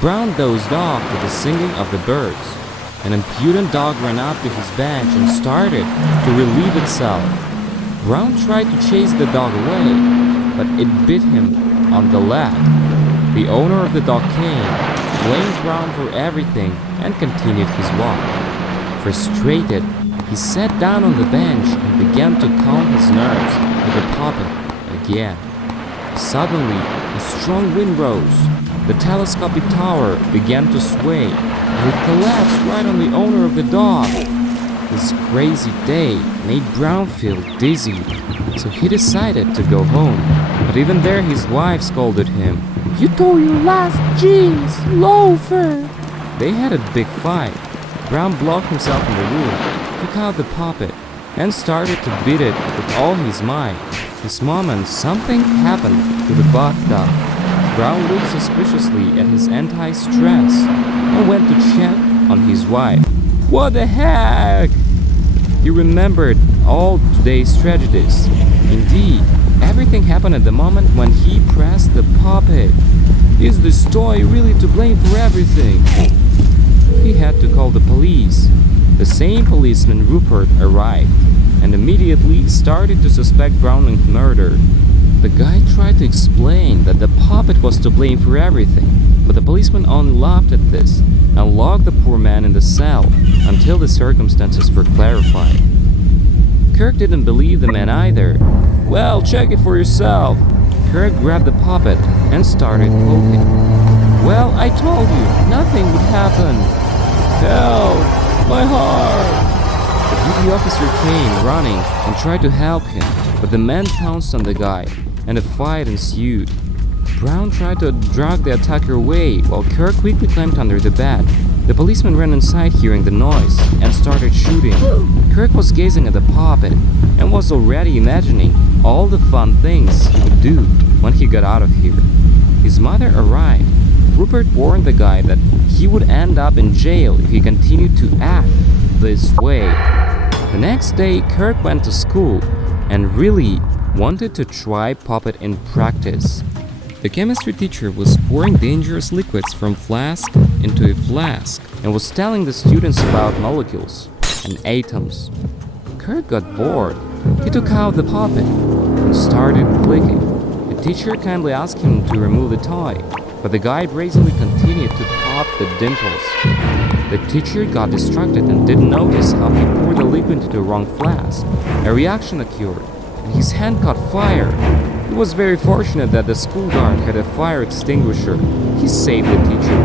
Brown dozed off to the singing of the birds. An impudent dog ran up to his bench and started to relieve itself. Brown tried to chase the dog away, but it bit him on the leg. The owner of the dog came, blamed Brown for everything, and continued his walk. Frustrated, he sat down on the bench and began to calm his nerves with the puppet again. Suddenly, a strong wind rose. The telescopic tower began to sway, and it collapsed right on the owner of the dog. This crazy day made Brown feel dizzy, so he decided to go home. But even there, his wife scolded him. "You tore your last jeans, loafer!" They had a big fight. Brown blocked himself in the room, took out the puppet, and started to beat it with all his might. This moment, something happened to the bathtub. Brown looked suspiciously at his anti-stress and went to check on his wife. What the heck? He remembered all today's tragedies. Indeed, everything happened at the moment when he pressed the puppet. Is this toy really to blame for everything? He had to call the police. The same policeman, Rupert, arrived and immediately started to suspect Brown of murder. The guy tried to explain that the puppet was to blame for everything, but the policeman only laughed at this and locked the poor man in the cell until the circumstances were clarified. Kirk didn't believe the man either. Well, check it for yourself. Kirk grabbed the puppet and started poking. Well, I told you, nothing would happen. Help! My heart! The duty officer came running and tried to help him, but the man pounced on the guy, and a fight ensued. Brown tried to drag the attacker away, while Kirk quickly climbed under the bed. The policeman ran inside hearing the noise and started shooting. Kirk was gazing at the puppet and was already imagining all the fun things he would do when he got out of here. His mother arrived. Rupert warned the guy that he would end up in jail if he continued to act this way. The next day, Kirk went to school and really wanted to try puppet in practice. The chemistry teacher was pouring dangerous liquids from flask into a flask and was telling the students about molecules and atoms. Kirk got bored. He took out the puppet and started clicking. The teacher kindly asked him to remove the toy, but the guy brazenly continued to pop the dimples. The teacher got distracted and didn't notice how he poured the liquid into the wrong flask. A reaction occurred, and his hand caught fire. It was very fortunate that the school guard had a fire extinguisher. He saved the teacher.